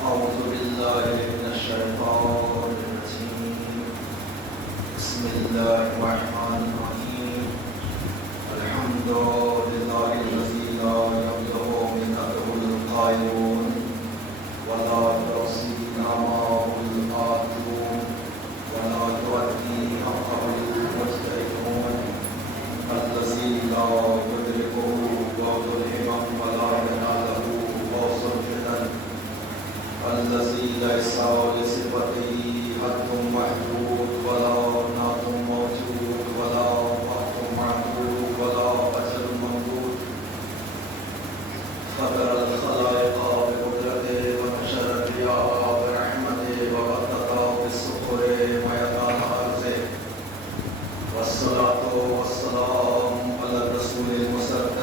أعوذ بالله من الشيطان الرجيم. بسم الله الرحمن الرحيم. الحمد لله الذي لا يبلغ منته القائلون ولا يحصي نعمه الآتون ولا يؤدي حقه المجتهدون الذي لا يدركه بعض الهمم ولا يناله بعض الفتن الذي ليس لصفته حد محدود ولا نعت موجود ولا وقت معدود ولا أجل ممدود فطر الخلائق بقدرته ونشر الرياح برحمته وبثث بالسخر ويدان أرضه والصلاة والسلام على الرسول المصدق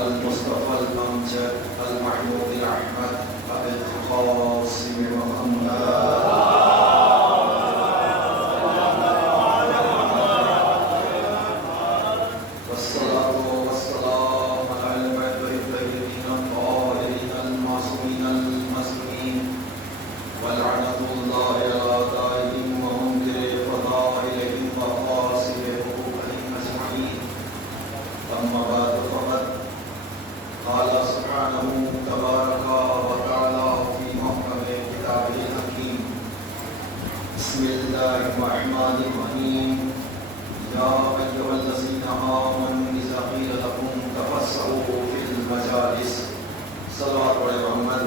المصطفى الأمجد المحمود الأحمد أبي القاسم محمد والصلاة والسلام على المعبر الطيبين الطاهرين المعصومين المسلمين ولعنة الله على دائهم ومنكر فضائلهم وقاسم حقوقهم أجمعين. أما بعد فقد قال سبحانه تبارك وتعالى في محكم كتابه الحكيم. بسم الله الرحمن الرحيم. يا أيها الذين آمنوا إذا قيل لكم تفسحوا في المجالس صلوات محمد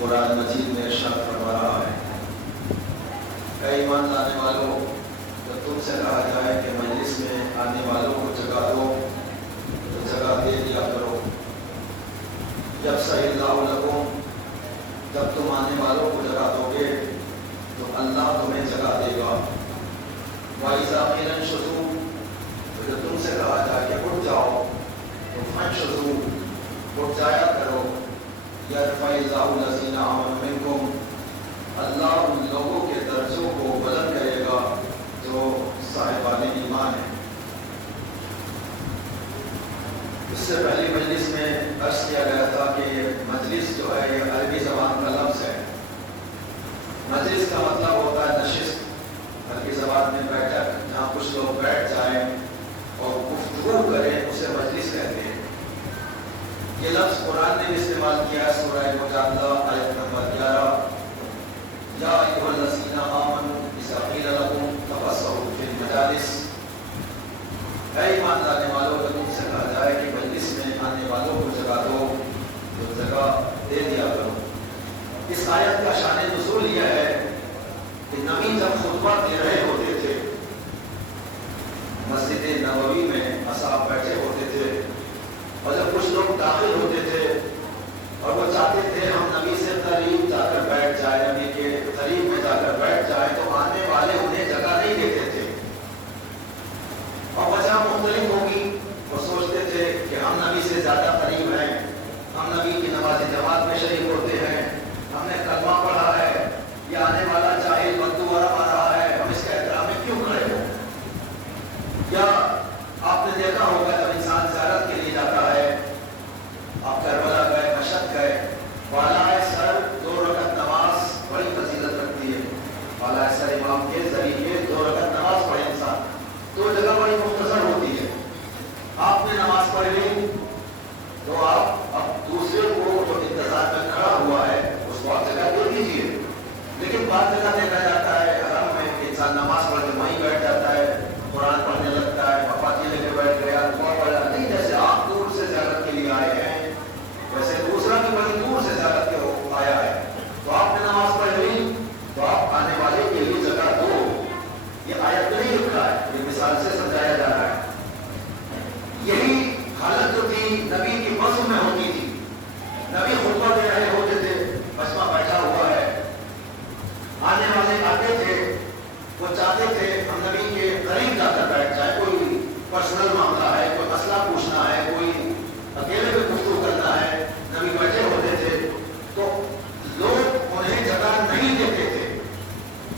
قرآن مجید میں ارشاد فرما رہا ہے، اے ایمان لانے والوں، جب تم سے کہا جائے کہ مجلس میں آنے والوں کو جگہ دو تو جگہ دے دیا کرو. جب صحیح اللہ لکم، جب تم آنے والوں کو جگہ دو گے تو اللہ تمہیں جگہ دے گا. وَإِذَا قِيلَ انشُزُوا، تو جب تم سے کہا جائے کہ اٹھ جاؤ تو فانشزوا، اٹھ جایا کرو. یرفع اللہ الذین آمنوا منکم، اللہ ان لوگوں کے درجوں کو بلند کرے گا جو صاحبان ایمان ہیں. اس سے پہلی مجلس میں عرض کیا گیا تھا کہ مجلس جو ہے یہ عربی زبان کا لفظ ہے. مجلس کا مطلب ہوتا ہے نشست، عربی زبان میں بیٹھک، جہاں کچھ لوگ بیٹھ جائیں اور گفتگو کریں اسے مجلس کہتے ہیں. یہ لفظ قرآن نے بھی استعمال کیا ہے سورہ مجادلہ آیت نمبر 11. یا ایھا الذین آمنوا اذا قیل لکم تفسحوا فی المجالس، اے ایمان لانے والوں، جب تم سے کہا جائے کہ مجلس میں آنے والوں کو جگہ دو تو جگہ دے دیا کرو. اس آیت کا شان نزول یہ ہے کہ نبی جب خطبہ دے رہے ہوتے تھے مسجد نبوی میں، اصحاب بیٹھے ہوتے تھے اور جب کچھ لوگ داخل ہوتے تھے اور وہ چاہتے تھے ہم نبی سے قریب جا کر بیٹھ جائیں، نبی کے قریب میں جا کر بیٹھ جائیں، تو آنے والے انہیں جگہ نہیں دیتے تھے اور وجہ مختلف ہوگی. وہ سوچتے تھے کہ ہم نبی سے زیادہ قریب ہیں، ہم نبی کی نماز جماعت میں شریک ہوتے ہیں، ہم نے کلمہ پڑھا ہے، یہ آنے والا جاہل بدو ورم آ رہا ہے، ہم اس کے احترام میں کیوں کھڑے ہو. یا آپ نے دیکھا ہوگا جب انسان زیارت کے لیے جاتا ہے، آپ کربلا گئے، مشہد گئے، بالائے سر 2 رکعت نماز بڑی فضیلت رکھتی ہے. بالائے سر امام کے ذریعے 2 رکعت نماز پڑھے انسان تو جگہ بڑی مختصر ہوتی ہے. آپ نے نماز پڑھ لی تو آپ اب دوسرے کو جو انتظار میں کھڑا ہوا ہے اس کو آپ جگہ دے دیجیے. لیکن بعض جگہ دیکھا جاتا ہے حرم میں کہ انسان نماز پڑھ کے وہیں بیٹھ جاتا ہے، قرآن پڑھنے لگتا ہے، مفاتیح لے کے بیٹھ گیا، دعا پڑھا. نہیں، جیسے آپ دور سے زیارت کے لیے آئے ہیں ویسے دوسرا بھی بڑی دور سے زیارت کے آیا ہے، تو آپ نے نماز پڑھ لی تو آپ آنے والے کے لیے جگہ دو. یہ آیت نہیں لکھا ہے، یہ مثال سے سمجھایا جا رہا ہے. یہی حالت جو تھی نبی کی وضع میں ہوتی تھی. نبی خطبہ دے رہے ہوتے تھے، مجمع بیٹھا ہوا ہے، آنے والے آتے تھے، وہ چاہتے تھے ہم نبی کے قریب جا کر بیٹھ جائے. کوئی پرسنل معاملہ ہے، کوئی مسئلہ پوچھنا ہے، کوئی اکیلے میں گفتگو کرنا ہے، نبی بیٹھے ہوتے تھے تو لوگ انہیں جگہ نہیں دیتے تھے.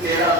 13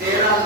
13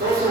200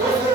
200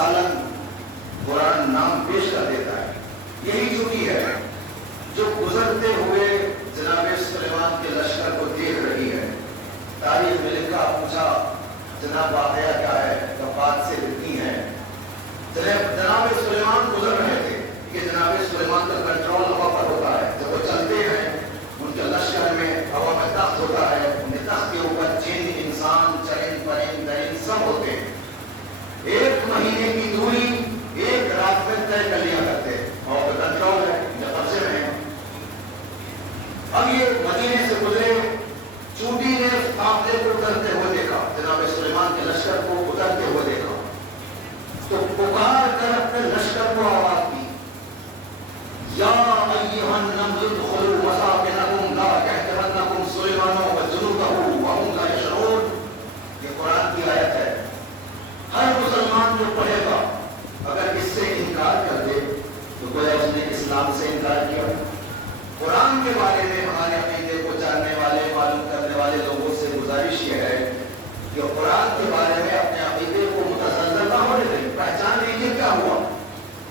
سالن قرآن نام پیش کر دیتا ہے. یہی چوٹی ہے جو گزرتے ہوئے جناب سلیمان کے لشکر کو دیکھ رہی ہے. تاریخ میں لکھا پوچھا جناب واقعہ کیا ہے؟ بات سے اتنی ہے. جناب سلیمان گزر رہے تھے کہ جناب سلیمان کا کنٹرول ہوا پر ہوتا ہے. جب وہ چلتے ہیں ان کے لشکر میں ہوا میں تخت ہوتا ہے. ان کے تخت کے اوپر جن انسان چرند پرند درند سب ہوتے ہیں. 1 مہینے کی دوری 1 رات میں طے کر لیا کرتے ہیں. اور کنٹرول ہے قبضے میں ہے. اب یہ مدینے سے گزرے. چونٹی نے قافلے کو اترتے ہوئے دیکھا, جناب سلیمان کے لشکر کو اترتے ہوئے دیکھا تو پکار کر اپنے لشکر کو آواز دی, یا ایھا النمل ادخلوا مساکنکم لا یحطمنکم سلیمان وجنودہ وهم لا یشعرون. یہ قرآن کی آیت ہے. ہر مسلمان جو پڑھے گا اگر اس سے انکار کر دے تو گویا اس نے اسلام سے انکار کیا. قرآن کے بارے میں ہمارے عقیدے کو جاننے والے معلوم کرنے والے لوگوں سے گزارش یہ ہے کہ قرآن کے بارے میں اپنے عقیدے کو متزلزل نہ ہونے دیں. پہچان لیجیے کیا ہوا.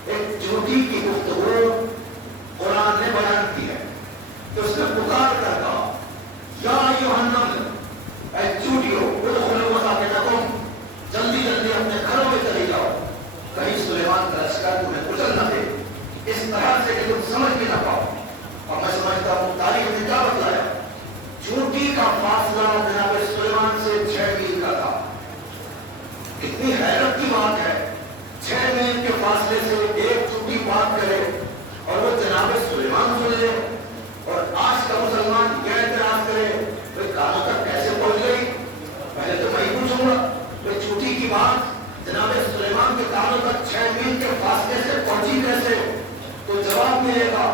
ایک جھوٹی کی گفتگو قرآن نے بیان کی ہے کہ اس نے پکار کر کہا, یا ایھا النمل, اے چوٹیو, ادخلوا مساکنکم, جلدی جلدی اپنے گھروں میں چلی جاؤ, کہیں سلیمان کا لشکر تمہیں کچل نہ دے اس طرح سے کہ تم سمجھ بھی نہ پاؤ. اور میں سمجھتا ہوں تاریخ نے کیا بتلایا. چوٹی کا فاصلہ جناب سلیمان سے 6 میل کا تھا. کتنی حیرت کی بات ہے, 6 میل کے فاصلے سے ایک چوٹی بات کرے اور وہ جناب سلیمان سن لے. اور آج کا مسلمان یہ اعتراض کرے بھائی کہاں تک کیسے پہنچ گئی. پہلے تو میں ہی پوچھوں گا بھائی چوٹی کی بات جناب سلیمان کے کانوں تک 6 میل کے فاصلے سے پہنچی کیسے؟ تو جواب ملے گا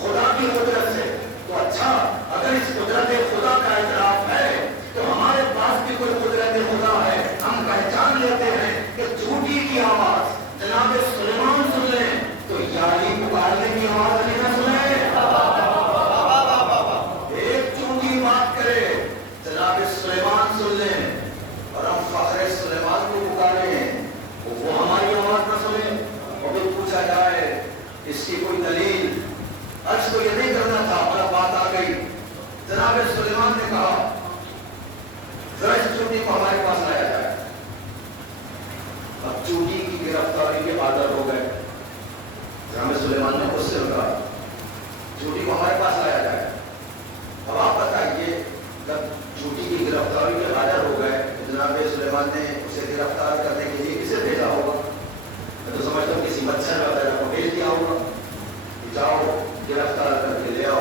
خدا کی قدرت سے. تو اچھا, اگر اس قدرت خدا کا اعتراف ہے تو ہمارے پاس بھی کوئی قدرت خدا ہے. ہم پہچان لیتے ہیں کہ چوٹی کی آواز جناب سلیمان سن لیں تو یاری پکارنے کی آواز نہیں نہ سنیں. ایک چوٹی بات کرے جناب سلیمان سن لیں اور ہم فخر سلیمان کو پکاریں وہ ہماری آواز نہ سنیں. اور پھر پوچھا جائے اس کی کوئی دلیل. عرض کو یہ نہیں کرنا تھا اور بات آ گئی. جناب سلیمان نے کہا ذرا اس چوٹی کو ہمارے پاس لایا جائے. اب چوٹی کی گرفتاری کے عادت ہو گئے. جناب سلیمان نے اس سے کہا چوٹی کو ہمارے پاس لایا جائے. اب آپ بتائیے جب چوٹی کی گرفتاری کے عادت ہو گئے جناب سلیمان نے اسے گرفتار کرنے کے لیے کسے بھیجا ہوگا؟ میں تو سمجھتا ہوں کسی مچھر وغیرہ کو بھیج دیا ہوگا, جاؤ گرفتار کر کے لے آؤ.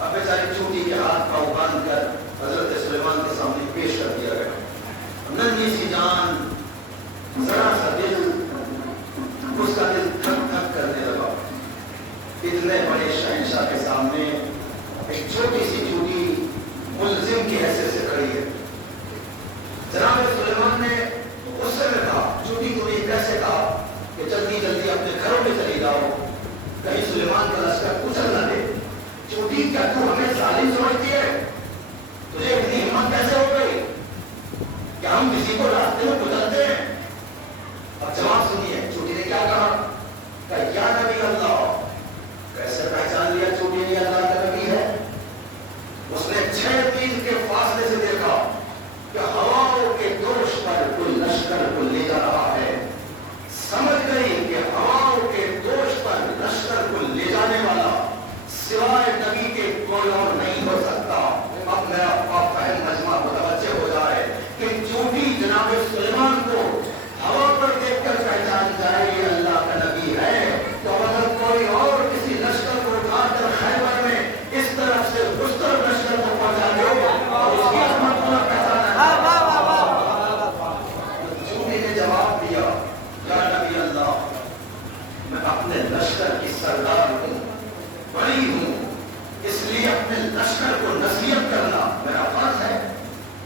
اب بیچاری چوٹی کے ہاتھ پاؤں باندھ کر حضرت سلیمان کے سامنے پیش کر دیا گیا. ننھی سی جان, ذرا سا دل, اس کا دل دھک دھک کرنے لگا. اتنے بڑے شہنشاہ کے سامنے ایک چھوٹی سی چوٹی ملزم کی حیثیت سے کھڑی ہے. جناب سلیمان نے غصے میں کہا چوٹی کو یہ کیسے کہا کہ جلدی جلدی اپنے گھروں میں چلی جاؤ, کہیں سلیمان کا لشکر کچل نہ دے. چوٹی کیا تو ہمیں ظالم سمجھتی ہے؟ تجھے اتنی ہمت کیسے ہو گئی کہ ہم کسی کو راستے میں گزرتے ہیں؟ اب جواب سنیے چوٹی نے کیا کہا کہ یا نبی اللہ. کیسے پہچان لیا چوٹی نے اللہ کا نبی ہے؟ اس نے 6 میل کے فاصلے سے دیکھا کہ ہواؤں کے دوش پر کوئی لشکر کو لے جا رہا ہے. سمجھ گئی کہ ہواؤں کے دوش پر لشکر کو لے جانے والا سوائے نبی کے کوئی اور نہیں ہو سکتا. اب میرا فہم مجمع متوجہ ہو جائے کہ چوٹی جناب سلیمان کو ہوا پر دیکھ کر پہچان جائے یہ اللہ کا نبی ہے, تو اگر کوئی اور کسی لشکر کو اٹھا کر خیبر میں اس طرف سے اس طرف لشکر کو پہنچا دے اور اس کی عظمت کو نہ پہچانا. چوٹی نے جواب دیا یا نبی اللہ, میں اپنے لشکر کی سردار ہوں, بڑی ہوں, اس لیے اپنے لشکر کو نصیحت کرنا میرا فرض ہے.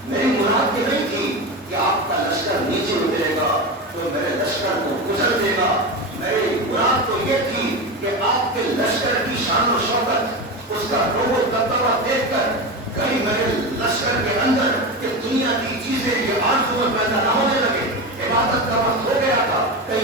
میری مراد یہ نہیں تھی کہ آپ کا لشکر نیچے اترے گا تو میرے لشکر کو گزر دے گا. میری مراد تو یہ تھی کہ آپ کے لشکر کی شان و شوکت, اس کا روح و دبدبہ دیکھ کر کہیں میرے لشکر کے اندر کہ دنیا کی چیزیں یہ آرزو میں پیدا نہ ہونے لگے. عبادت کا وقت ہو گیا تھا, کہیں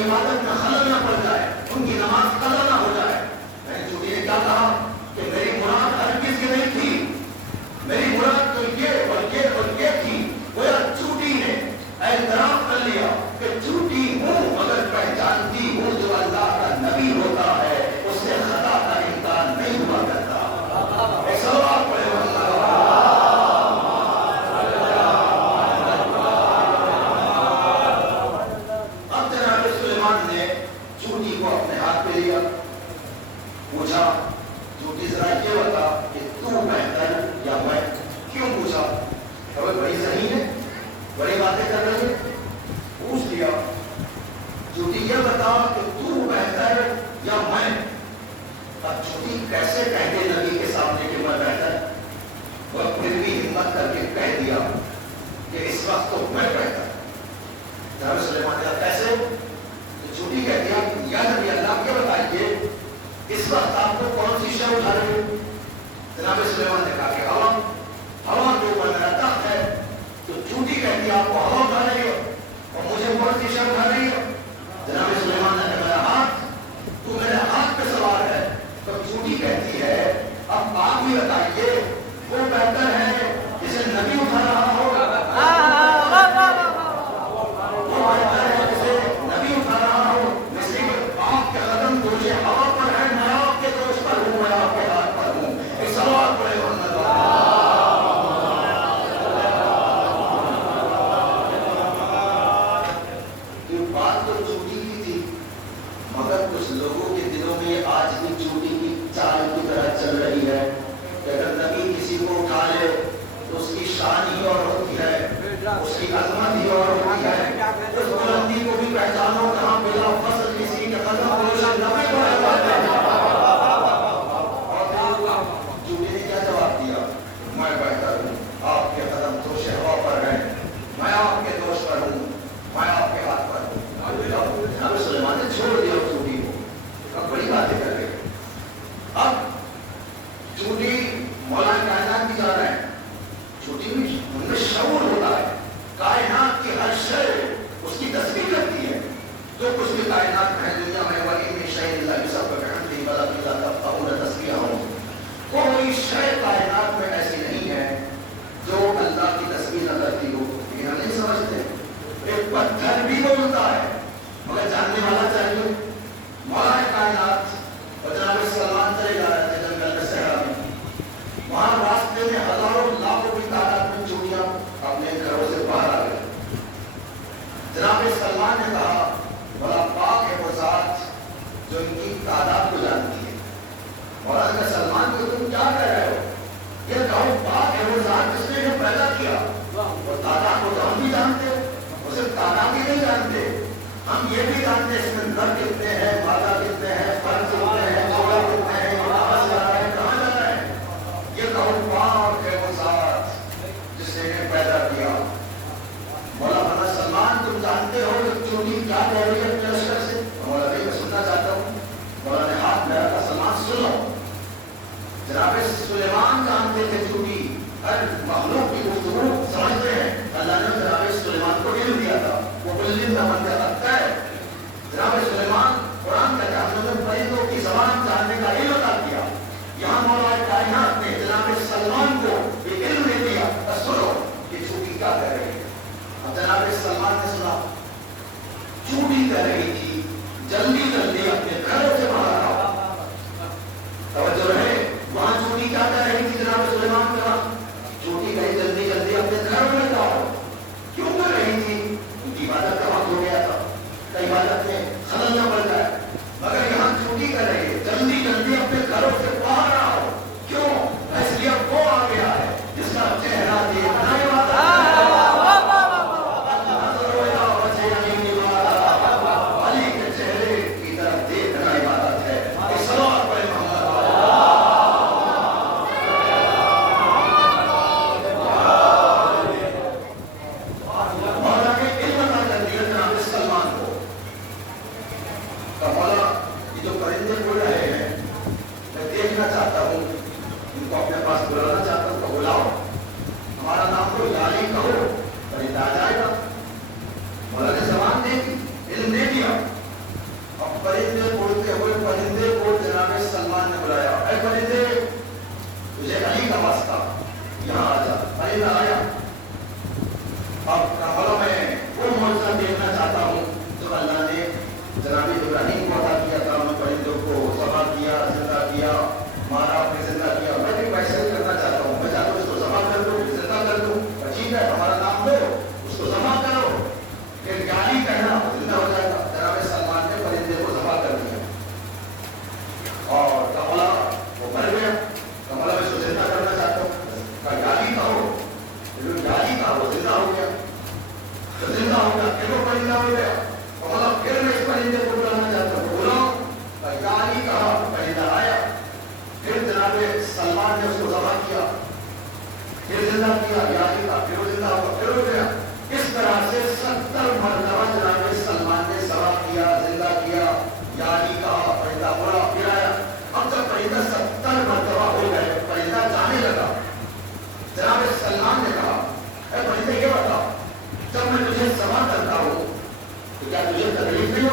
چوٹی یہ بتا کہ تو بہتر یا میں؟ اب چوٹی کیسے کہہ دے نبی کے سامنے کہ میں بہتر؟ وہ پھر بھی ہمت کر کے کہہ دیا کہ اس وقت تو میں بہتر۔ جناب سلیمان نے کہا کیسے؟ تو چوٹی کہہ دیا یا نبی اللہ یہ بتائیے اس وقت آپ کو کون سی شے اٹھا رہی ہو؟ جناب سلیمان نے کہا کہ ہوا، ہوا جو اوپر میرا تخت ہے۔ تو چوٹی کہتی ہے آپ کو ہوا اٹھا رہی ہو اور مجھے کون سی شے اٹھا رہی ہو؟ جناب سلیمان نے کہا میرا ہاتھ، تو میرے ہاتھ پہ سوار ہے۔ تو چوٹی کہتی ہے اب آپ بھی بتائیے وہ بہتر ہے جسے نبی اٹھا رہا ہو، وہ بہتر ہے جسے نبی اٹھا رہا ہو، اس لیے کہ آپ کے قدم دوشے ہوا پر ہے، میں آپ کے دوش پر ہوں، میں آپ کے ہاتھ پر ہوں۔ ایک سوال پڑے محمد یہ بات تو چوٹی کی تھی، مگر کچھ لوگوں کے دلوں میں آج بھی چوٹی کی چال کی طرح چل رہی ہے کہ اگر نبی کسی کو اٹھا لے تو اس کی شان ہی اور ہوتی ہے، اس کی عظمت ہی اور ہوتی ہے، اس بلندی کو بھی پہچانو کہاں بلا فصل کسی کے قدم روشن نبی پڑے جاتے ہیں۔ اور چوٹی نے کیا جواب دیا؟ میں بہتر ہوں، آپ کے قدم دوش ہوا پر ہیں، میں آپ کے دوش پر ہوں، میں آپ کے ہاتھ پر ہوں۔ جناب سلیمان نے چھوڑ دیا چوٹی کو، اب بڑی باتیں کر رہے۔ اب چوٹی مولا کائنات بھی جا رہے ہیں، چوٹی میں ان میں شعور ہوتا ہے، کائنات کی ہر شے اس کی تصویر کرتی ہے، جو کچھ بھی کائنات میں دنیا میں ولی میں شے اللہ سب کا کہتے بلا بلا تفقہون تصویرہم، کوئی شے کائنات میں ایسی نہیں ہے جو اللہ کی تصویر نہ کرتی ہو، لیکن ہم نہیں سمجھتے۔ ایک پتھر بھی بولتا ہے مگر جاننے والا چاہیے۔ مولا کائنات اور جناب سلمان چلے جا رہے تھے جنگل میں، صحرا میں، وہاں راستے میں ہزاروں لاکھوں کی تعداد میں چوٹیاں اپنے گھروں سے باہر آ گئی۔ جناب سلمان نے کہا بڑا پاک ہے وہ ذات جو ان کی تعداد کو جانتی ہے۔ مولانا سلمان کو تم کیا کہہ رہے ہو؟ یہ کہو پاک ہے وہ ذات جس نے انہیں پیدا کیا، اور تعداد کو تو ہم بھی جانتے ہیں، وہ صرف تعداد ہی نہیں جانتے، ہم یہ بھی جانتے ہیں اس میں نر کتنے ہیں، مادہ کتنے ہیں، فرد کتنے ہیں، جوڑا کتنے ہیں، یہ کہاں جا رہا ہے، کہاں جا رہا ہے۔ یہ کہو پاک ہے وہ ذات جس نے انہیں پیدا کیا۔ مولانا سلمان تم جانتے ہو کہ چوٹی کیا کہہ رہی ہے اپنے لشکر سے؟ مولانا میں سننا چاہتا ہوں۔ مولانا نے ہاتھ میں رکھا، سلمان سن لو۔ جناب سلیمان جانتے تھے چوٹی ہر مخلوق کی گفتگو سمجھتے ہیں، اللہ نے جناب سلیمان کو علم دیا تھا، وہ بلند بن کے رکھتا ہے۔ جناب سلیمان قرآن کا ہم نے پرندوں کی زبان جاننے کا علم عطا کیا، یہاں مولا کائنات نے جناب سلمان کو یہ علم دے دیا۔ سنو یہ چوٹی کیا کہہ رہی ہے۔ اب جناب سلمان نے سنا چوٹی کہہ رہی تھی جلدی جلدی اپنے گھروں سے باہر آؤ۔ توجہ رہے، وہاں چوٹی کیا کہہ رہی تھی جناب سلیمان کے وہاں؟ چوٹی کہیں جلدی جلدی اپنے گھروں میں جاؤ۔ کیوں کر رہی تھی؟ ان کی عبادت کا وقت ہو گیا تھا، عبادت میں خلل نہ پڑ جائے، مگر یہاں چوٹی کر رہی ہے جلدی جلدی اپنے گھروں سے باہر آؤ۔ کیوں؟ اس لیے وہ آ گیا ہے جس کا چہرہ دیکھنا عبادت ہے۔ علی کے چہرے کی طرف دیکھنا عبادت ہے۔ ایک سوال پڑے محمد مولا نے علم عطا کر دیا جناب سلمان کو۔ مولا یہ جو پرندے اڑ رہے ہیں میں دیکھنا چاہتا ہوں، ان کو اپنے پاس بلانا چاہتا ہوں، تو بلاؤ، ہمارا نام کو یالی کہو، پرندہ آ جائے گا۔ مولا نے زبان دے دی، علم دے دیا۔ اب پرندے اڑتے ہوئے پرندے کو جناب سلمان نے بلایا، اے پرندے تجھے علی کا واسطہ، یہاں آ جا۔ پرندہ آیا۔ اب مولا میں وہ معجزہ دیکھنا چاہتا ہوں جو اللہ نے جناب ابراہیم کو عطا کیا تھا، میں پرندوں کو ذبح کیا، زندہ کیا، مارا، پھر زندہ کیا، میں بھی ویسے ہی کرنا چاہتا ہوں، میں چاہتا ہوں اس کو ذبح کر دوں، پھر زندہ کر دوں، ٹھیک ہے ہمارا نام دو، اس کو ذبح کرو، پھر گالی کہنا زندہ ہو جائے گا۔ جناب سلمان نے پرندے کو ذبح کر دیا اور کملا وہ مر گیا۔ کملا میں اس کو زندہ کرنا چاہتا ہوں، گالی کہو، گالی کہا وہ زندہ ہو گیا، زندہ ہو گیا، پھر وہ پرندہ ہو گیا، پھر میں اس پرندے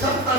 70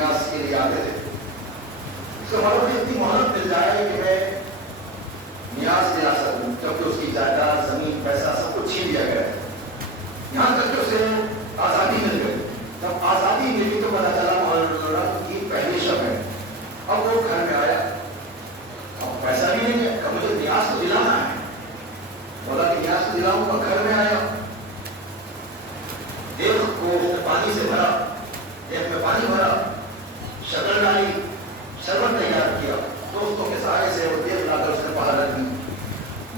نیاز کے لیے آتے تھے. اس کو معلوم اتنی مہلت مل جائے کہ میں نیاز دلا سکوں، جبکہ اس کی جائیداد زمین پیسہ سب کچھ چھین لیا گیا ہے. یہاں تک کہ اسے آزادی مل گئی. جب آزادی ملی تو پتا چلا مولانا کی پہلی شب ہے. اب وہ گھر میں آیا، اب پیسہ بھی نہیں ہے، اب مجھے نیاز کو دلانا ہے. بولا کہ نیاز کو دلاؤں گا. گھر میں آیا، دیکھ کو پانی سے بھرا، دیکھ میں پانی بھرا، شکر ڈالی، شربت تیار کیا. دوستوں کے سہارے سے وہ دیکھ لا کر اس نے باہر رکھ دی.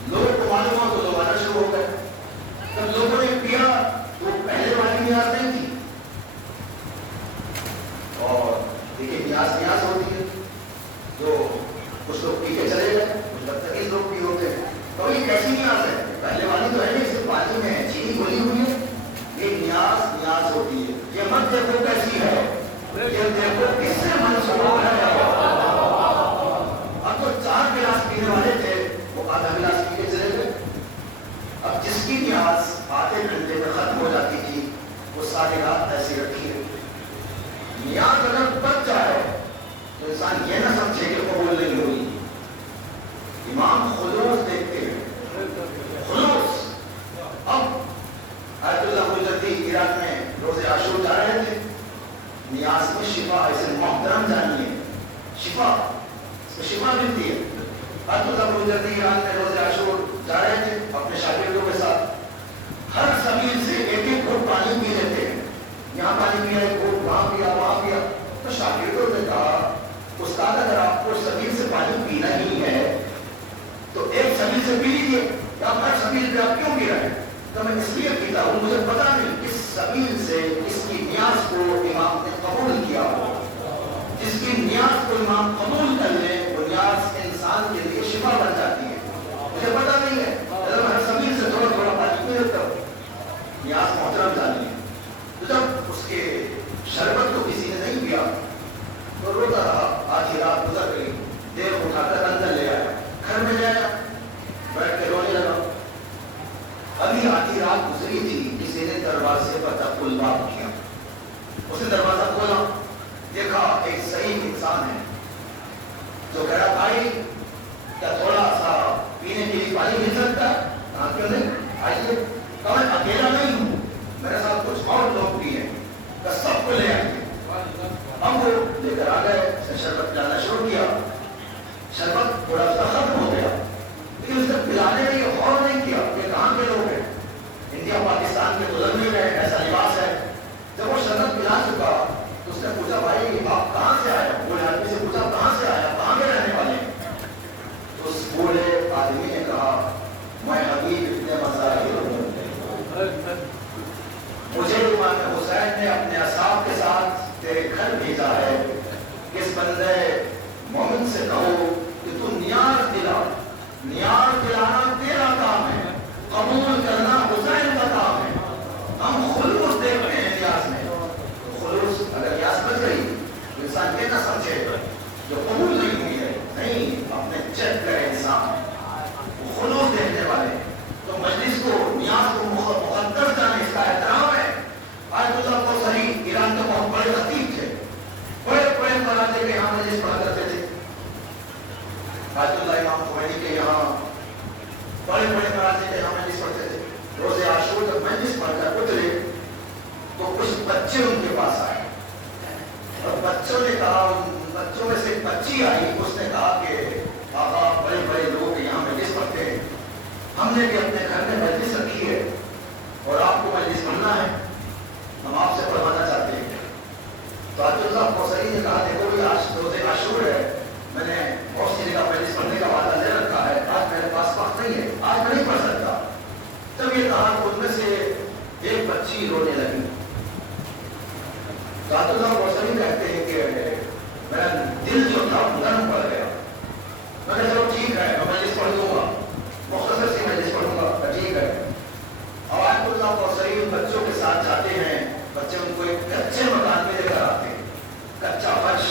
لوگوں کو معلوم ہوا تو دوبارہ شروع ہو گئے. جب لوگوں نے پیا تو پہلے والی نیاز نہیں تھی. اور دیکھیے نیاز ہوتی ہے جو کچھ لوگ پی کے چلے گئے، کچھ بدتمیز لوگ بھی ہوتے ہیں. تو یہ کیسی نیاز ہے؟ پہلے والی تو ہے نہیں، صرف پانی میں ہے، چینی گھولی ہوئی ہے. یہ نیاز ہوتی ہے. یہ مت دیکھو کیسی ہے، یہ دیکھو کس سے منسوخ ہے. اب تو 4 گلاس پینے والے تھے، وہ آدھا گلاس پی کے چلے گئے. اب جس کی نیاز آدھے گھنٹے میں ختم ہو جاتی تھی وہ ساری رات ایسی رکھی ہے. نیاز اگر بچ جائے تو انسان یہ نہ سمجھے کہ قبول نہیں ہوئی. امام خلوص دیکھتے ہیں، خلوص. اب آیت اللہ مجدی عراق میں روزے عاشور جا رہے تھے. نیاز میں شفا، اسے محترم جانیے، شفا، اس کو شفا ملتی ہے. آیت اللہ مجدی عراق میں روزے عاشور جا رہے تھے اپنے شاگردوں کے ساتھ. ہر زمین سے ایک ایک گھوٹ پانی پی لیتے ہیں. یہاں پانی پیا، ایک گھوٹ وہاں پیا، وہاں پیا. تو شاگردوں نے کہا استاد اگر آپ کو زمین سے پانی پینا ہی ہے تو ایک زمین سے پی لیجیے. آپ ہر زمین پہ آپ کیوں پی رہے ہیں؟ تو میں اس لیے پیتا ہوں، مجھے پتا نہیں کس زمین سے اس کی نیاز کو امام نے قبول کیا. جس کی نیاز کو امام قبول کر لے وہ نیاز انسان کے لیے شفا بن جاتی ہے. مجھے پتا نہیں ہے، اگر میں ہر زمین سے تھوڑا تھوڑا پانی پی لیتا ہوں. نیاز محترم جانیے. تو جب اس کے شربت کو کسی نے نہیں پیا تو روتا رہا. آدھی رات گزر گئی، دیر اٹھا کر اندر لے آیا، گھر میں لے آیا، بیٹھ کے رونے لگا. ابھی آدھی رات گزری تھی، کسی نے دروازے پر تقل باب کیا. اس نے دروازہ کھولا، دیکھا ایک صحیح انسان ہے جو کہہ رہا بھائی کیا تھوڑا سا پینے کے لیے پانی مل سکتا ہے؟ کہا کیوں نہیں، آئیے. کہا میں اکیلا نہیں ہوں، میرے ساتھ کچھ اور لوگ بھی ہیں، کہ سب کو لے آئیے. ہم وہ لے کر آ گئے، شربت پلانا شروع کیا. شربت تھوڑا سا ختم ہو گیا، لیکن اس نے پلانے میں یہ غور نہیں کیا کہ کہاں کے لوگ ہیں. انڈیا پاکستان کے گزرنے میں ایسا لباس ہے. جب وہ شربت پلا چکا تو اس نے پوچھا بھائی آپ کہاں سے آئے؟ بوڑھے آدمی سے پوچھا کہاں سے آیا، کہاں کے رہنے والے ہیں؟ تو اس بوڑھے آدمی نے کہا میں حبیب ابن مظاہر ہوں، مجھے امام حسین نے اپنے اصحاب کے ساتھ تیرے گھر بھیجا ہے. اس بندے مومن سے کہو کہ تو نیاز دلا. نیاز دلانا تیرا کام ہے، قبول کرنا حسین کا کام ہے. ہم خلوص دیکھتے ہیں نیاز میں. خلوص اگر نیاز بچ گئی تو انسان یہ نہ سمجھے جو قبول نہیں ہوئی ہے. نہیں، اپنے چیک کرے انسان خلوص دیکھنے والے. تو مجلس کو، نیاز کو مقدس جانے، اس کا احترام ہے. آیت اللہ کوثری ایران کے بہت بڑے خطیب تھے، بڑے بڑے مراتے کے یہاں مجلس پڑھا کرتے تھے. آیت اللہ امام خمینی کے یہاں بڑے بڑے مراتے کے یہاں مجلس پڑھتے تھے. روزے عاشور جب مجلس پڑھ کر اترے تو کچھ بچے ان کے پاس آئے اور بچوں نے کہا، بچوں میں سے ایک بچی آئی، اس نے کہا کہ آقا بڑے بڑے لوگ یہاں مجلس پڑھتے ہیں، ہم نے بھی اپنے گھر میں مجلس رکھی ہے اور آپ کو مجلس پڑھنا ہے، ہم آپ سے پڑھوانا چاہتے ہیں. تو آیت اللہ کوثری نے کہا دیکھو یہ آج روزے عاشور ہے، میں نے بہت سی جگہ مجلس پڑھنے کا وعدہ لے رکھا ہے، آج میرے پاس وقت نہیں ہے، آج میں نہیں پڑھ سکتا. جب یہ کہا تو ان میں سے ایک بچی رونے لگی. تو آیت اللہ کوثری کہتے ہیں کہ میرا دل جو تھا نرم پڑ گیا. میں نے چلو ٹھیک ہے میں مجلس پڑھ دوں گا، مختصر سی مجلس پڑھوں گا، ٹھیک ہے. اور آیت اللہ کوثری ان بچوں کے ساتھ جاتے ہیں. بچے ان کو ایک کچے مکان میں لے کر آتے ہیں، کچا فرش،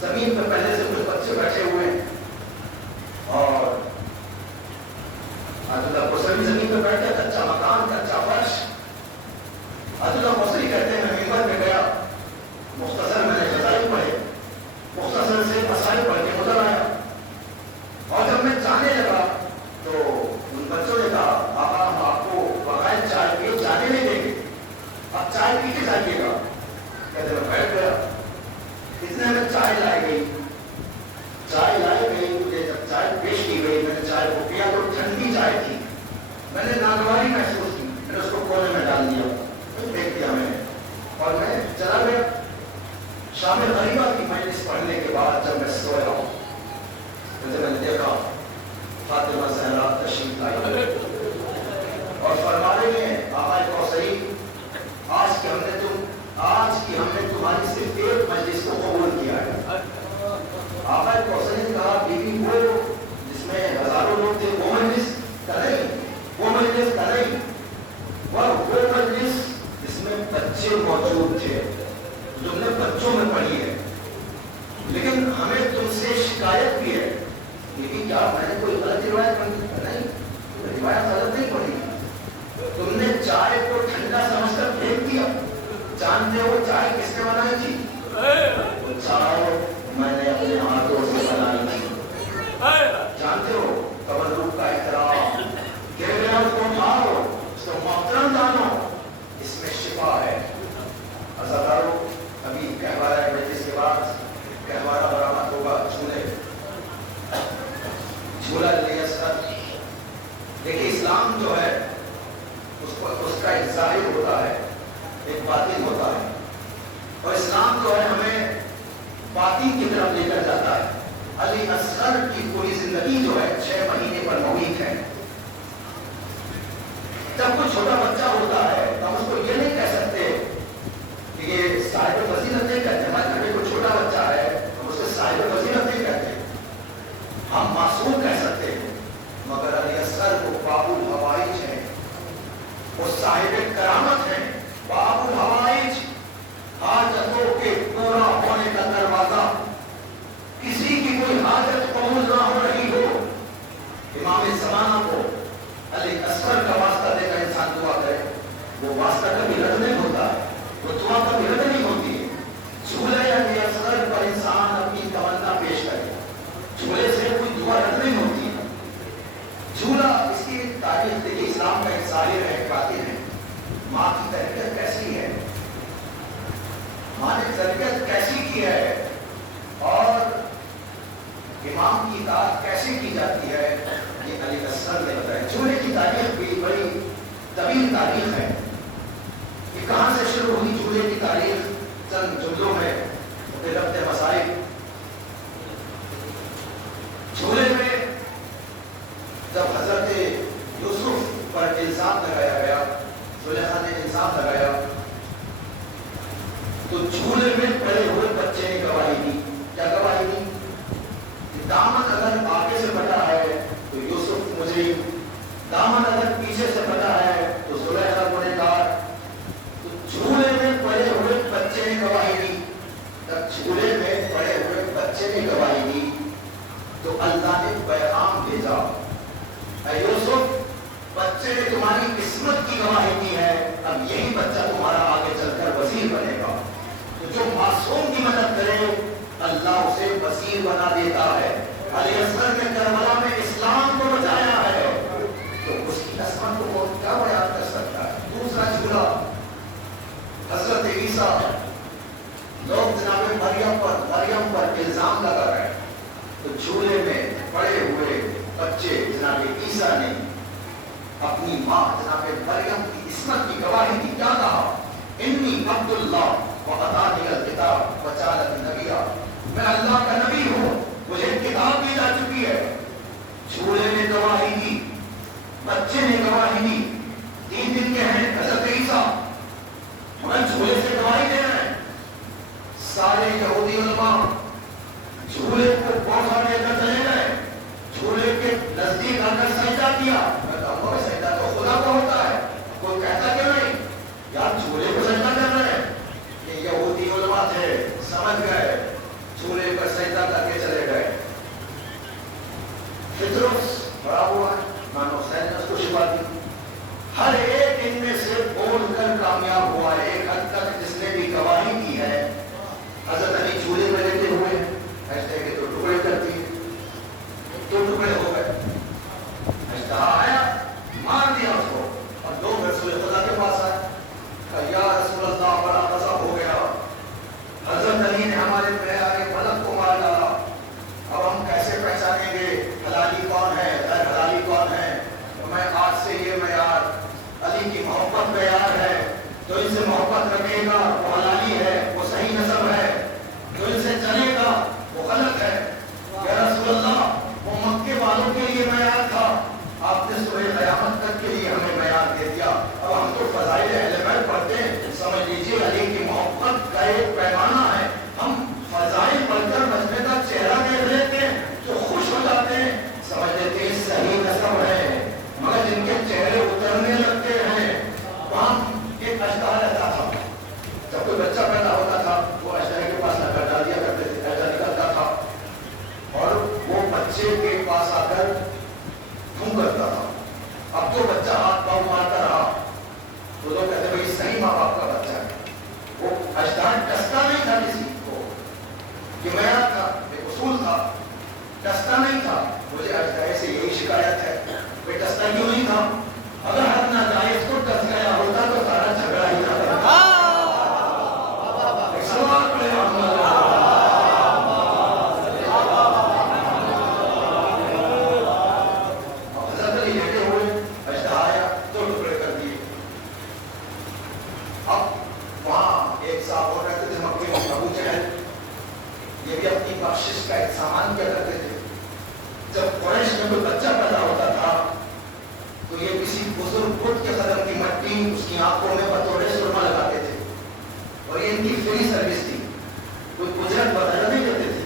زمین پہ پہلے سے کچھ بچے بیٹھے ہوئے ہیں اور آیت اللہ کوثری زمین پہ بیٹھے، کچا مکان، کچا فرش. آیت اللہ کوثری کہتے ہیں میں ممبر پہ گیا، مختصر میں نے شام غریبہ کی مجلس پڑھنے کے بعد جب میں سویا تو جب میں نے دیکھا فاطمہ زہرا تشریف لائی اور فرما رہے ہیں آقا کوثری آج کی ہم نے تمہاری صرف ایک مجلس کو قبول کیا ہے. آقا کوثری نے کہا بیوی وہ جس میں ہزاروں لوگ تھے وہ مجلس کا نہیں وہ مجلس جس میں بچے موجود تھے جو نے بچوں میں پڑھی ہے. لیکن ہمیں تم سے شکایت بھی ہے لیکن کیا میں نے کوئی غلط روایت نہیں روایت غلط نہیں پڑھی. تم نے چائے کو ٹھنڈا سمجھ کر پھینک دیا. جانتے ہو چائے کس نے بنائی تھی؟ وہ چائے میں نے اپنے ہاتھوں سے بنائی تھی. جانتے ہو تبرک کا احترام گرمیان کو اٹھاؤ اس کو محترم جانو اس میں شفا ہے. عزادارو ابھی کہوارہ مجلس کے بعد کہوارہ برآمد ہوگا جھولا لے سر. دیکھیں اسلام جو ہے اس کا ایک ظاہر ہوتا ہے ایک باطن ہوتا ہے اور اسلام جو ہے ہمیں باطن کی طرف لے کر جاتا ہے. علی اصغر کی پوری زندگی جو ہے 6 مہینے پر محیط ہے. جب کوئی چھوٹا بچہ ہوتا ہے تو ہم اس کو یہ نہیں کہہ سکتے کہ یہ صاحب فضیلت نہیں کہتے. ہمارے گھر میں کوئی چھوٹا بچہ ہے ہم اس کو صاحب فضیلت نہیں کہتے, ہم معصوم کہہ سکتے ہیں. مگر علی اصغر کو باب الحوائج ہے, وہ صاحب کرامت ہے. باب الحوائج حاجتوں کے پورا ہونے کا دروازہ. کسی کی کوئی حاجت قبول نہ ہو رہی ہو امام زمانہ کو علی اصغر کا واسطہ دے کر انسان دعا کرے. وہ واسطہ کبھی رد نہیں ہوتا, وہ دعا کبھی رد نہیں ہوتی ہے. جھولے علی اصغر پر انسان اپنی تمنا پیش کرے, جھولے سے کوئی دعا رد نہیں ہوتی. جھولا اس کی تاریخ دیکھیے اسلام کا ایک ظاہر ہے ایک باطن ہے. ماں کی تربیت کیسی ہے, ماں نے تربیت کیسی کی ہے اور امام کی اطاعت کیسے کی جاتی ہے یہ علی اصغر نے بتایا. جھولے کی تاریخ بھی بڑی طویل تاریخ ہے. یہ کہاں سے شروع ہوئی جھولے کی تاریخ چند جملوں میں ربط مسائل. جھولے میں جب حضرت یوسف پر الزام لگایا گیا, زلیخا نے الزام لگایا تو جھولے میں پڑے ہوئے بچے نے گواہی دی. کیا گواہی دی؟ دامن اگر آگے سے پٹا ہے تو یوسف مجرم, دامن اگر پیچھے سے پٹا ہے تو زلیخا گنہگار. تو جھولے میں پڑے ہوئے بچے نے گواہی دی. جب جھولے میں پڑے ہوئے بچے نے گواہی دی تو اللہ نے پیغام بھیجا, اے یوسف بچے نے تمہاری قسمت کی گواہی دی ہے, اب یہی بچہ تمہارا آگے چل کر وزیر بنے گا. تو جو معصوم کی مدد کرے اللہ اسے وزیر بنا دیتا ہے. علی اصغر نے کربلا میں اسلام کو بچایا ہے تو اس کی عظمت کو کون کیا بیان کر سکتا ہے. دوسرا جھولا حضرت عیسیٰ, لوگ جناب مریم پر الزام لگا رہے ہیں تو جھولے میں پڑے ہوئے بچے جناب عیسیٰ نے اپنی ماں جناب مریم کی عصمت کی گواہی دی. کیا کہا؟ انی عبداللہ وعطانی الکتاب وجعلنی نبیا, میں اللہ کا نبی ہوں, مجھے کتاب دی جا چکی ہے. جھولے نے گواہی دی, بچے نے گواہی دی. 3 دن کے ہیں حضرت عیسیٰ مگر جھولے سے گواہی دے رہے ہیں. سارے یہودی علماء جھولے کو پوچھا لے کر چلے گئے, جھولے کے نزدیک آ کر سجدہ کیا. سجدہ تو خدا کو ہوتا ہے, کوئی کہتا کیوں نہیں یار جھولے کو سجدہ کر رہے ہیں. یہ یہودی علماء تھے, سمجھ گئے, جھولے پر سجدہ کر کے چلے گئے. پطرس بڑا ہوا ہے, مانو حسین نے اس کو شفا دی. ہر ایک ان میں سے بول کر کامیاب ہوا ہے. ایک حد تک جس نے بھی گواہی کی ہے حضرت علی جھولے میں لیتے ہوئے ایسے کہ تو ٹکڑے کرتی ہے, 2 ٹکڑے ہو گئے. اشتہا آیا, مار دیا اس کو اور 2 رسول خدا کے پاس آئے, کہا یا رسول اللہ بڑا غضب ہو گیا, حضرت علی نے ہمارے پیارے ملک کو مار ڈالا, اب ہم کیسے پہچانیں گے حلالی کون ہے غیر حلالی کون ہے. تو میں آج سے یہ معیار علی کی محبت معیار ہے, تو ان سے مجھے اجدائے سے یہی شکایت ہے، کوئی ٹستا کیوں نہیں تھا؟ اگر حد ناجائز کو ٹس گیا ہوتا تو سارا جھگڑا ہی تھا۔ بخشش کا احسان کیا کرتے تھے، جب قریش میں کوئی بچہ پیدا ہوتا تھا تو یہ کسی بزرگ بت کے قدم کی مٹی اس کی آنکھوں میں بطور سرما لگاتے تھے، اور یہ ان کی فری سروس تھی، کوئی اجرت وغیرہ نہیں دیتے تھے۔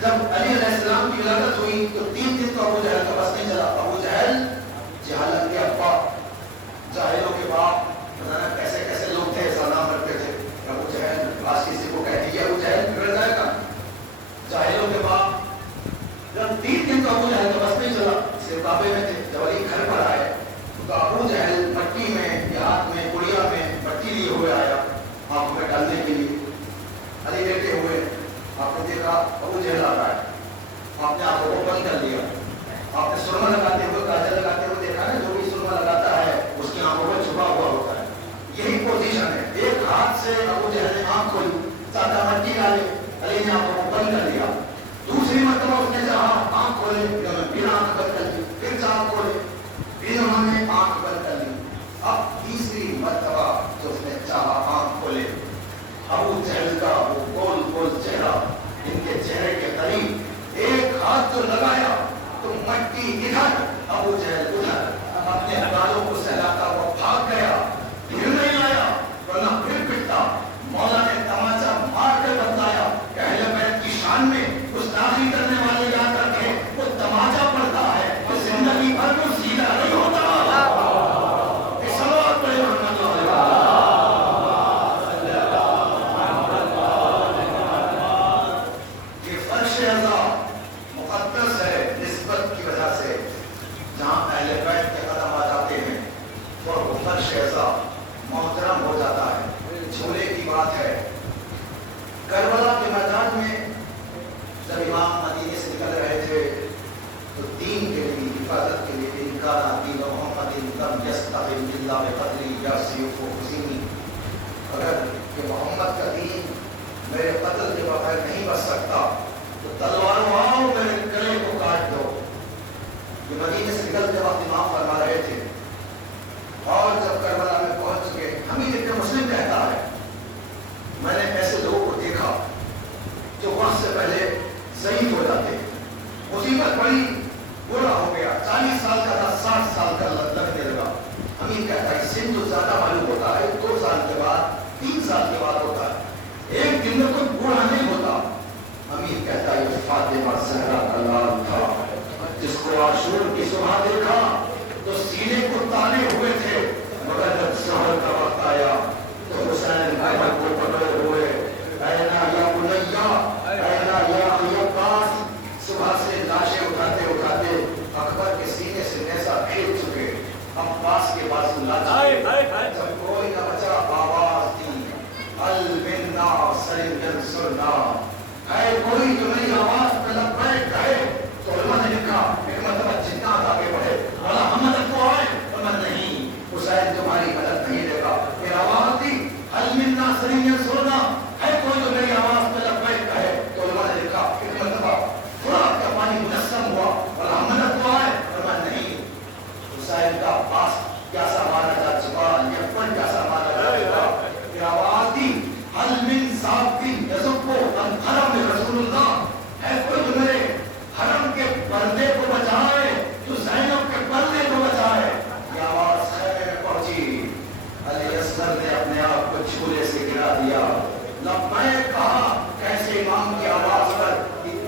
جب علی علیہ السلام کی ولادت ہوئی تو 3 دن تو ابو جہل کا بس نہیں چلا۔ ابو جہل جہالت کے ابا، جاہلوں کے باپ، بتانا کیسے کیسے لوگ تھے، ایسا نام رکھتے تھے۔ ابو جہل آج کسی کو کہہ دیجیے ابو جہل بگڑ جائے گا، جاہلوں کے باپ۔ جب 3 دن تو ابو جہل کا بس نہیں چلا، صرف بابے میں تھے۔ جب علی گھر پر آئے تو ابو جہل مٹی میں یا ہاتھ میں کڑیا میں مٹی لیے ہوئے آیا آنکھوں میں ڈالنے کے لیے۔ علی بیٹھے ہوئے، آپ نے دیکھا ابو جہل آ رہا ہے، آپ نے آنکھوں کو بند کر لیا۔ آپ نے سرما لگاتے ہوئے، کاجل لگاتے ہوئے دیکھا نا، جو بھی سرما لگاتا ہے اس کی آنکھوں میں چھپا ہوا ہوتا ہے۔ یہی پوزیشن ہے، ایک ہاتھ سے ابو جہل نے آنکھ کھولی، سادہ مٹی ڈالے، علی نے آنکھوں کو بند کر لیا۔ دوسری مرتبہ اس نے چاہا آنکھ کھولے، پھر آنکھ بند کر لی، پھر آنکھ کھولے، پھر انہوں نے آنکھ بند کر لی۔ اب تیسری مرتبہ جو اس نے چاہا آنکھ کھولے، ابو جہل کا وہ گول گول چہرہ ان کے چہرے کے قریب، ایک ہاتھ جو لگایا تو مٹی ادھر، ابو جہل ادھر، اپنے بالوں کو سہلاتا ہوا بھاگ گیا، پھر نہیں آیا، ورنہ پھر پٹتا۔ مولا نے تماچا مار کر بتلایا کہ اہل بیت کی شان میں گستاخی کرنے والے یاد رکھے، وہ تماچا پڑتا ہے، وہ زندگی بھر کو سیدھا نہیں ہوتا۔ یہ فرش ازا مقدس ہے نسبت کی وجہ سے، جہاں اہل بیت کے قدم آ جاتے ہیں اور وہ فرش ازا محترم ہو جاتا ہے۔ جھولے کی بات ہے، کربلا کے میدان میں جب امام مدینے سے نکل رہے تھے تو دین کے لیے، حفاظت کے لیے، انکار دین محمد لم یستقم الا بقتلی یا سیف و حسینی، اگر کہ محمد کا دین میرے قتل کے بغیر نہیں بچ سکتا تو تلواروں آؤ میرے گلے کو کاٹ دو۔ یہ مدینے سے نکلتے وقت امام فرما رہے تھے، اور جب کربلا میں پہنچ گئے، حمید ابن مسلم کہتا ہے میں نے ایسے لوگوں کو دیکھا جو وقت سے پہلے شہید ہو جاتے، مصیبت بڑی، برا ہو گیا، 40 سال کا تھا، 60 سال کا لگنے لگا۔ حمید کہتا ہے سن تو زیادہ معلوم ہوتا ہے، 2 سال کے بعد، 3 سال کے بعد ہوتا ہے، ایک دن میں کوئی بوڑھا نہیں ہوتا۔ حمید کہتا ہے یہ فاطمہ زہرا کا لال تھا، جس کو عاشور کی صبح دیکھا تو سینے کو تانے ہوئے تھے، مگر جب شہر کا وقت آیا تو حسین احمد کو پکڑے ہوئے، اینا یا بنیا، اینا یا عباس، صبح سے لاشیں اٹھاتے اٹھاتے اکبر کے سینے سے نیزہ پھیر چکے، عباس کے پاس لاچے، جب کوئی نہ بچا آواز دی، المنا سلم ینصرنا، اے کوئی جو میری آواز پہ لبیک کہے۔ تو علماء نے لکھا ایک مرتبہ جتنا آگے بڑھے مولا ہم مدد کو آئے، فرمایا نہیں حسین تمہاری مدد نہیں دے گا، پھر آواز دی المنا سلم ینصرنا، ہے کوئی جو میری آواز پہ لبیک کہے۔ تو علماء نے لکھا ایک مرتبہ فرات کا پانی منسم ہوا اور ہم مدد کو آئے، فرمایا نہیں حسین کا پاس کیسا مارا جا چکا، یقین کیسا مارا جا چکا۔ پھر آواز دی حل من صابین یزکو ان حرم رسول اللہ، ہے کوئی جو میرے حرم کے پردے کو بچائے، جو زینب کے پردے کو بچائے۔ یہ آواز خیمے میں پہنچی، علی اصغر نے اپنے آپ کو جھولے سے گرا دیا، لبیک کہا۔ کیسے امام کی آواز پر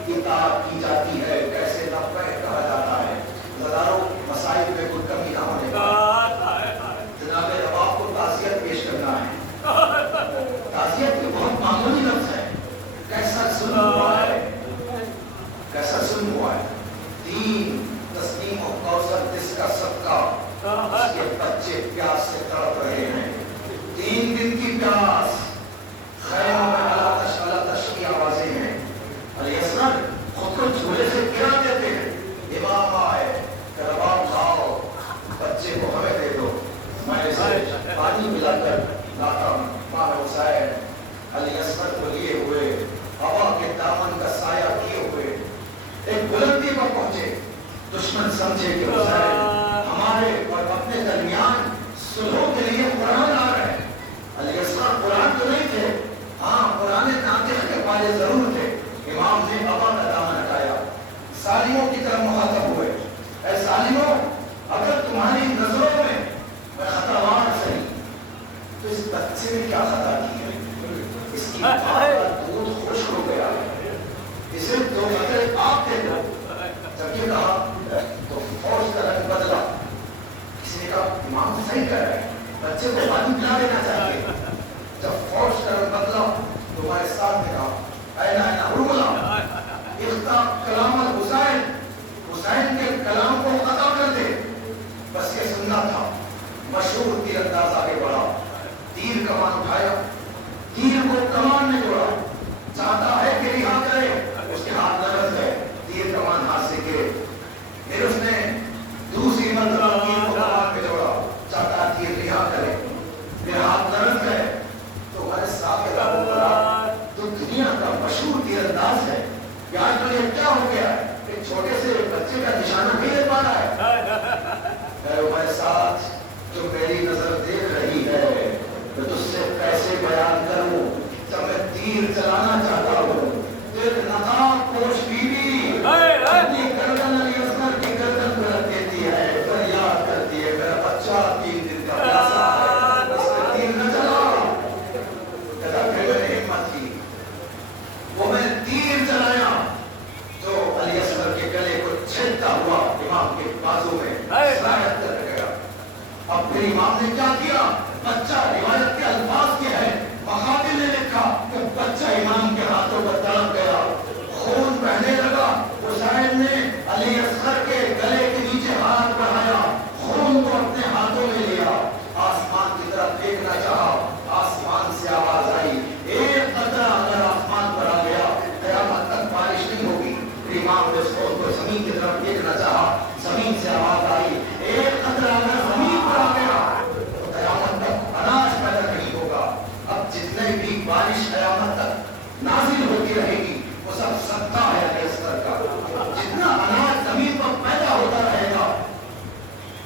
اطاعت کی جاتی ہے، کیسے لبیک کہا جاتا ہے۔ ہزاروں مسائل میں کوئی کمی نہ ہونے کا جناب رباب کو تعزیت پیش کرنا ہے۔ تعزیت بھی بہت معمولی لفظ ہے، کیسا ظلم ہوا ہے، کیسا ظلم ہوا ہے۔ دین تسلیم و کوثر جس کا صدقہ، اس کے بچے پیاس سے تڑپ رہے ہیں، 3 دن کی پیاس، خیموں میں اللہ تش کی آوازیں ہیں۔ علی اصغر خود کو جھولے سے گرا دیتے ہیں، سمجھے کہ حسین ہمارے اور اپنے درمیان صلح کے لیے قرآن آ رہے ہیں. علی اصغر قرآن تو نہیں تھے, ہاں قرآن ناطق کے پالے ضرور تھے. امام نے ابا کا دامن ہٹایا, ظالموں کی طرف مخاطب ہوئے. اے ظالموں, اگر تمہاری نظروں میں میں خطاوار صحیح تو اس بچے نے کیا خطا کی ہے؟ اس کی ماں کا دودھ خشک ہو گیا, اسے 2 قطرے آگ دے دو. جب یہ کہا تو فوج کا رنگ بدلا. کسی نے کہا امام صحیح کہہ رہے ہیں, بچے کو پانی پلا دینا چاہیے. جب فوج کا رنگ بدلا تو ہمارے ساتھ نے کہا اینا اینا حرملا اختا کلام الحسین, حسین کے کلام کو قطع کر دے. بس یہ سننا تھا. مشہور تیر انداز آگے بڑھا, تیر کمان اٹھایا, تیر کو کمان میں جوڑا. چاہتا ہے کہ رہا کرے, اس کے ہاتھ لرز گئے, تیر کمان ہاتھ سے گرے. پھر اس نے دوسری مرتبہ تیر کو کمان میں جوڑا, چاہتا ہے تیر رہا کرے. پھر ہاتھ لرز گئے تو ہمارے ساتھ کے لابوں بڑھا تو دنیا کا مشہور تیر انداز ہے. یہاں تو یہ کیا ہو گیا ہے, ایک چھوٹے سے بچے کا نشانہ نہیں لے پا رہا ہے. اے ہمارے ساتھ جو میری نظر دیکھ رہی ہے, میں تجھ سے کیسے بیان کروں. جب میں تیر چلانا چاہتا ہوں تو ایک نقاب پوش بیوی اپنی گردن علی اصغر کی گردن پر رکھ دیتی ہے, فریاد کرتی ہے میرا بچہ 3 دن کا پیاسا ہے, اس پر تیر نہ چلا. کہتا پھر میں نے ہمت کی, وہ میں تیر چلایا جو علی اصغر کے گلے کو چھیدتا ہوا امام کے بازو میں سرایت کر گیا. اب پھر امام نے کیا کیا, بچہ روایت کے الفاظ کے ہیں, مخاطب نے لکھا کہ بچہ امام کے ہاتھوں پر تڑپ گیا, خون بہنے لگا. حسین نے علی اصغر کے گلے کے نیچے ہاتھ بڑھایا, خون کو اپنے ہاتھوں میں لیا, آسمان کی طرف دیکھنا چاہا. آسمان سے آواز آئی, ایک قطرہ اگر آسمان پر آ گیا قیامت تک بارش نہیں ہوگی. امام نے اس خون کو زمین کی طرف دیکھنا چاہا, زمین سے آواز آئی, ایک قطرہ اگر زمین پر آ گیا تو قیامت تک اناج پیدا نہیں ہوگا. اب جتنے بھی بارش قیامت تک نازل ہوتی رہے گی وہ سب صدقہ ہے علی اصغر کا. جتنا اناج زمین پر پیدا ہوتا رہے گا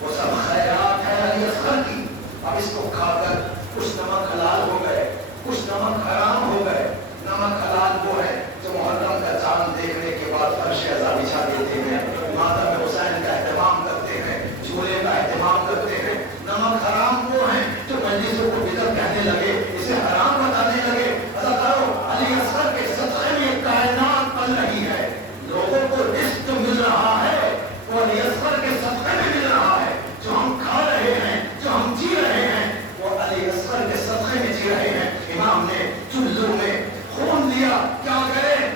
وہ سب خیرات ہے علی اصغر کی. اب اس کو کھا کر کچھ نمک حلال ہو گئے, کچھ نمک حرام ہو گئے. نمک حلال وہ ہے جو محرم کا چاند دیکھنے کے بعد فرش اعضا بچھا دیتے ہیں, ماتم حسین کا اہتمام کرتے ہیں, جھولے کا اہتمام کرتے ہیں. نمک حرام وہ ہیں جو مجلسوں کو بدعت کہنے لگے, اسے حرام بتانے لگے. اللہ کرو علی اصغر کے صدقے میں کائنات پل رہی ہے, لوگوں کو رزق مل رہا ہے, وہ علی اصغر کے صدقے میں مل رہا ہے. جو ہم کھا رہے ہیں, جو ہم جی رہے ہیں, وہ علی اصغر کے صدقے میں جی رہے ہیں. امام نے چلوں میں خون دیا, کیا کریں,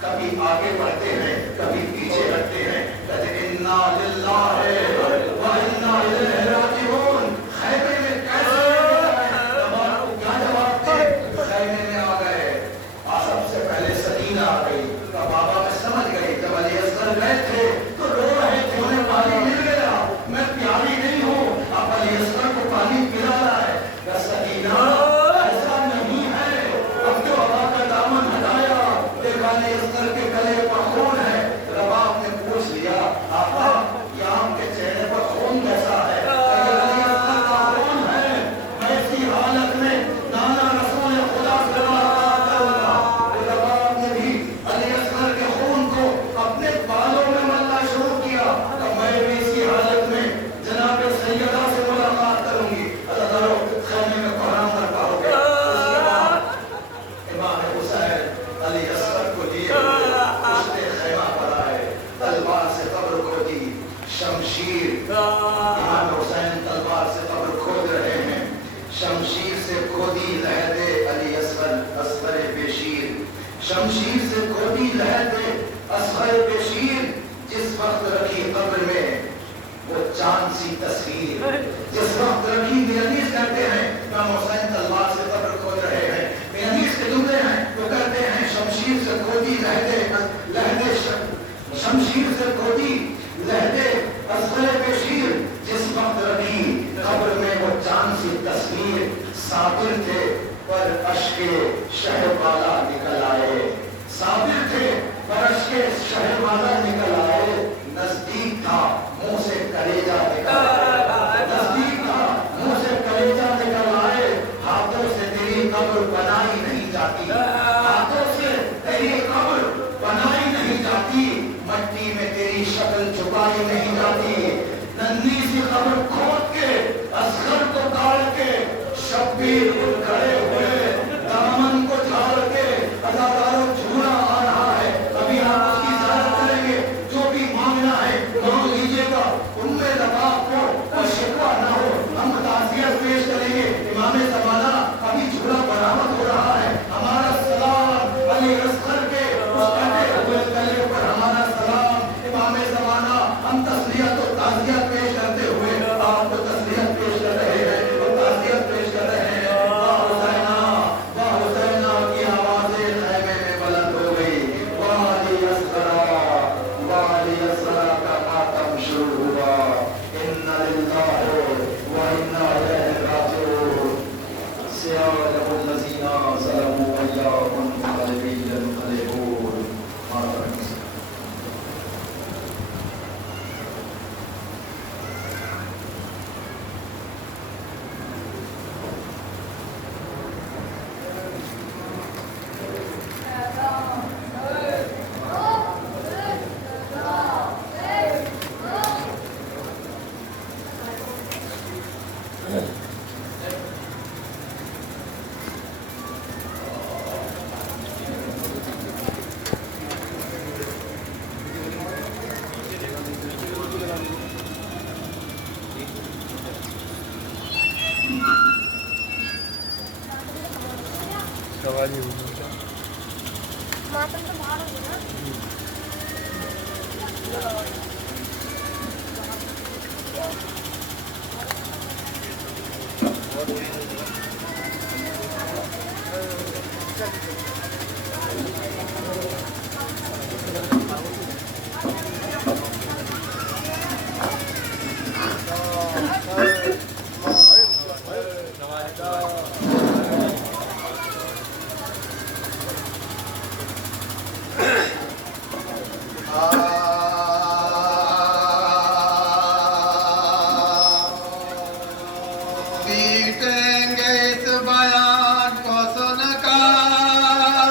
کبھی آگے بڑھتے ہیں کبھی پیچھے ہٹتے ہیں. کہتے انا للہ و انا الیہ راجعون. خیمے میں کیسے جواب کو کیا جواب دے, خیمے میں آ گئے. سب سے پہلے سکینہ آ گئی, بابا میں سمجھ گئی جب علی اصغر گئے تھے تو رو رہے تھے, انہیں پانی مل گیا, میں پیاری نہیں ہوں, اب علی اصغر کو پانی پلا رہا ہے. سکینہ ایسا نہیں ہے, اب جو بابا کا دامن ہٹایا دیکھا علی اصغر کے گلے پر خون ہے. رباب نے پوچھ لیا, آقا یہ آپ کے چہرے پر خون کیسا ہے؟ علی اصغر کا خون ہے, ایسی حالت میں نانا رسول خدا سے ملاقات کروں گا. رباب نے بھی علی اصغر کے خون کو اپنے بالوں میں ملنا شروع کیا, تو میں بھی اسی حالت میں جناب سیدہ سے ملاقات کروں گی. اللہ تعالیٰ خیمے میں قرآن برپا ہو گیا. اس کے بعد امام حسین علی اصغر کو لیے اس نے خیمہ پر آئے, تلوار سے قبر کو دی, شمشیر. امام حسین تلوار سے قبر کھود رہے ہیں, شمشیر سے کھودی لہدے علی اصغر, اصغر بشیر. شمشیر سے کھودی لہدے اصغر بشیر. جس وقت رکھی قبر میں وہ چاند سی تصویر, جس وقت رکھی میانیز کہتے ہیں امام حسین تلوار سے قبر کھود رہے ہیں. میانیز کے جملے ہیں وہ کہتے ہیں شمشیر سے کھودی لہدے شمشیر سے کھودی لہدے اصغر بشیر. جس وقت رکھی قبر میں وہ چاند سی تصویر. صابر تھے پر اشک شہ بالا نکل آئے, صابر تھے پر اشک شہ بالا نکل آئے. نزدیک تھا منہ ننھی سی قبر کھود کے اصغر کو کاڑ کے شبیر اٹھ کھڑے ہوئے دامن کو جھاڑ کے اداکاروں جھولا آ رہا ہے. ابھی آپ اس کی زیارت کریں گے. جو بھی مانگنا ہے مانگ لیجیے گا. ان میں لباس کو کوئی شکوہ نہ ہو. ہم تعزیت پیش کریں گے. امام زمانہ ابھی جھولا برآمد ہو رہا ہے. ہمارا سلام علی اصغر کے اس کٹے ہوئے گلے پر ہمارا سلام. امام زمانہ ہم تسلیت و تعزیت پیش کرتے ہوئے آپ کو تسلیت پیش کر رہے ہیں اور تعزیت پیش کر رہے ہیں. واہ حسینہ واہ حسینہ کی آوازیں خیمے میں بلند ہو گئی. واہ علی اصغر کا ماتم شروع ہوا. انا للہ و انا الیہ راجعون. سیادہ الذین ظلموا ایاکم منقلبین ینقلبون. ماتم تو باہر ہو گیا پیٹیں گے اس بیان کو سن کر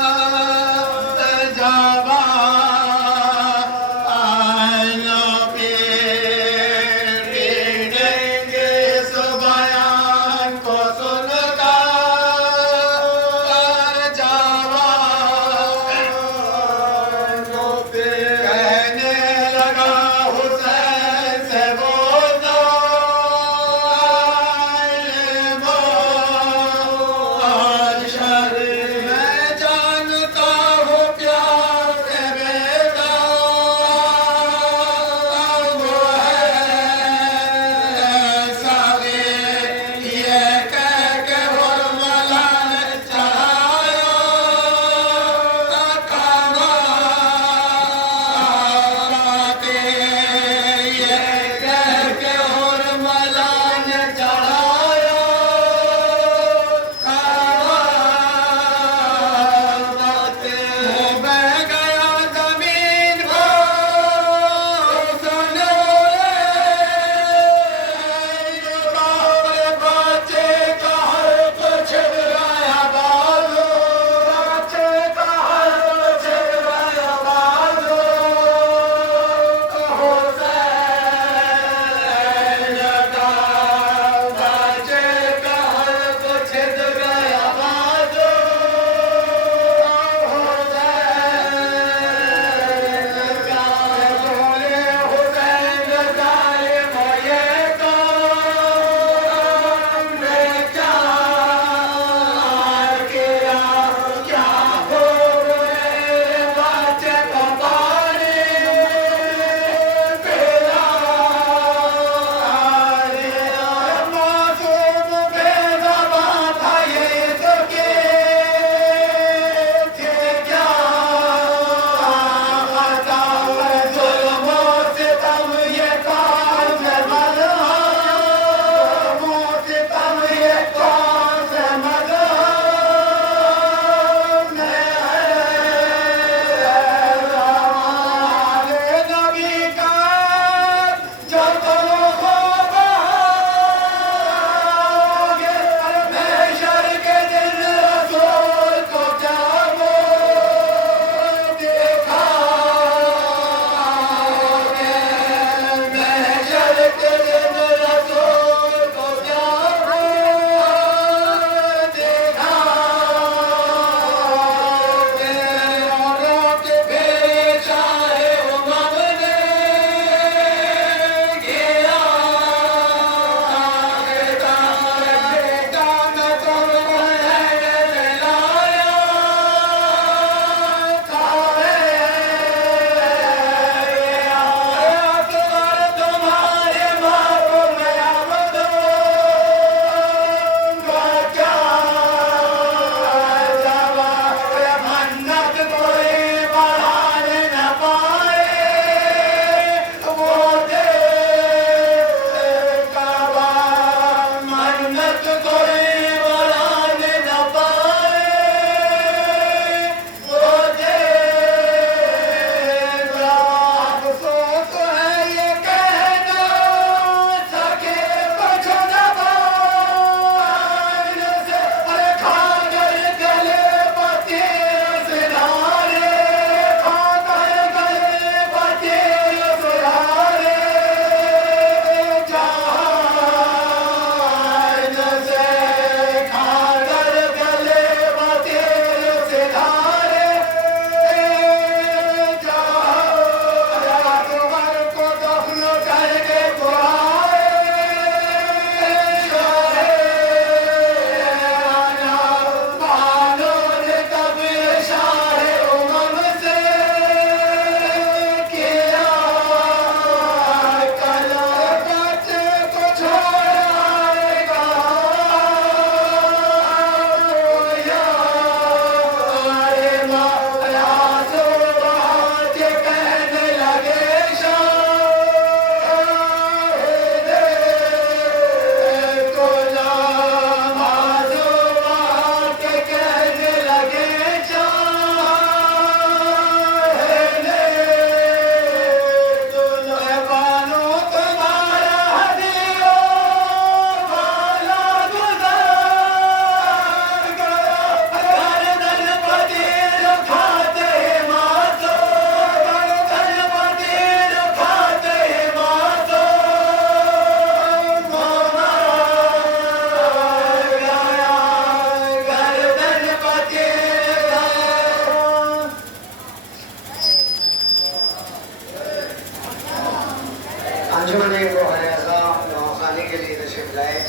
انجمن روحانی اعضاء نواخانی کے لیے تشریف لائے.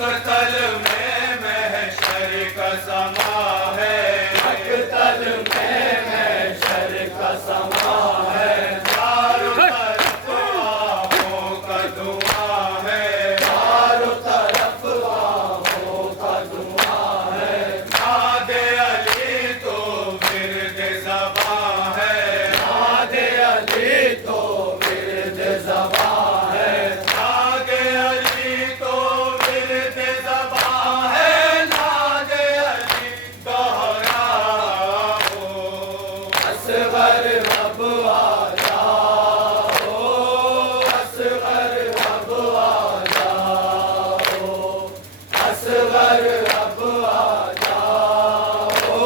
مقتل میں محشر کا سما ہے، مقتل میں محشر کا سما ہے، چاروں طرف آہوں کا دھواں ہے، چاروں طرف آہوں کا دھواں ہے، ناد علی تو ورد زباں ہے، ناد علی تو ورد زباں ہے، ناد علی تو ورد زباں ہے، ناد علی دہراؤ، اصغر اب آ جاؤ، اصغر اب آ جاؤ، اصغر اب آ جاؤ،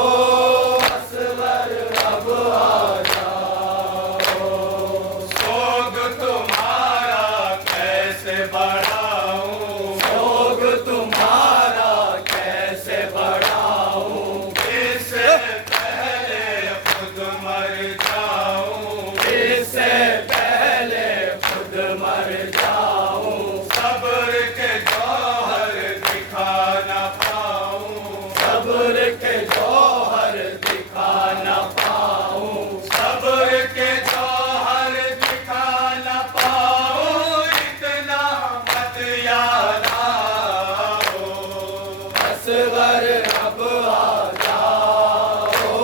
اصغر اب آ جاؤ، سوگ تمہارا کیسے بڑھاؤں، سوگ تمہارا کیسے بڑھاؤں، اس سے پہلے خود مر جاؤں، اس سے پہلے خود مر جاؤں، صبر کے جوہر دکھا نہ پاؤں، صبر کے جوہر دکھا نہ پاؤں، صبر کے جوہر دکھا نہ پاؤں، اتنا مت یاد آؤ، اصغر اب آ جاؤ،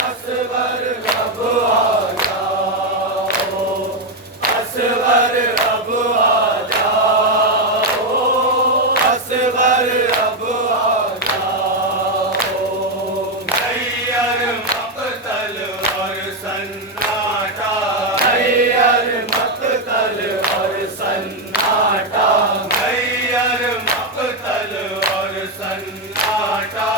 اصغر اب آ جاؤ، اصغر اب آ جاؤ، اصغر اب آ جاؤ، غیر مقتل اور سناٹا، غیر مقتل اور سناٹا، غیر مقتل اور سناٹا،